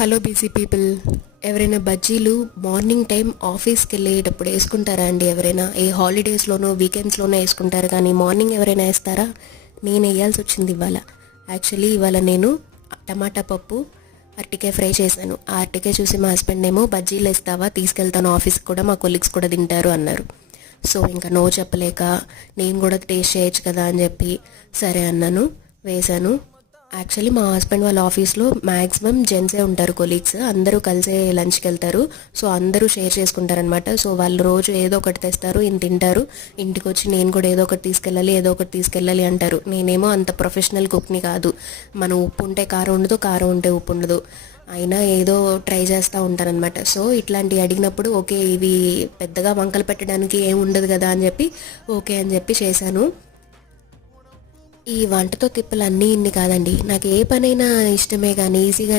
Hello busy people, ఎవరైనా బజ్జీలు morning time ఆఫీస్కి వెళ్ళేటప్పుడు వేసుకుంటారా అండి? ఎవరైనా ఏ హాలిడేస్లోనో వీకెండ్స్లోనో వేసుకుంటారు, కానీ మార్నింగ్ ఎవరైనా వేస్తారా? నేను వేయాల్సి వచ్చింది ఇవాళ. యాక్చువల్లీ ఇవాళ నేను టమాటా పప్పు అరటికాయ ఫ్రై చేశాను. ఆ అరటికాయ చూసి మా హస్బెండ్ ఏమో బజ్జీలు వేస్తావా, తీసుకెళ్తాను ఆఫీస్కి కూడా, మా కొలీగ్స్ కూడా తింటారు అన్నారు. సో ఇంకా నో చెప్పలేక నేను కూడా టేస్ట్ చేయొచ్చు కదా అని చెప్పి సరే అన్నాను, వేశాను. యాక్చువల్లీ మా హస్బెండ్ వాళ్ళ ఆఫీస్లో మ్యాక్సిమం జెంట్సే ఉంటారు, కొలీగ్స్ అందరూ కలిసే లంచ్కి వెళ్తారు. సో అందరూ షేర్ చేసుకుంటారనమాట. సో వాళ్ళు రోజు ఏదో ఒకటి తెస్తారు, ఇంత తింటారు. ఇంటికి వచ్చి నేను కూడా ఏదో ఒకటి తీసుకెళ్ళాలి అంటారు. నేనేమో అంత ప్రొఫెషనల్ కుక్ని కాదు. మనం ఉప్పు ఉంటే కారం ఉండదు, కారం ఉంటే ఉప్పు ఉండదు, అయినా ఏదో ట్రై చేస్తూ ఉంటారనమాట. సో ఇట్లాంటివి అడిగినప్పుడు ఓకే, ఇవి పెద్దగా వంకలు పెట్టడానికి ఏమి ఉండదు కదా అని చెప్పి ఓకే అని చెప్పి చేశాను. ఈ వంటతో తిప్పలు అన్నీ ఇన్ని కాదండి, నాకు ఏ పనైనా ఇష్టమే కానీ ఈజీగానే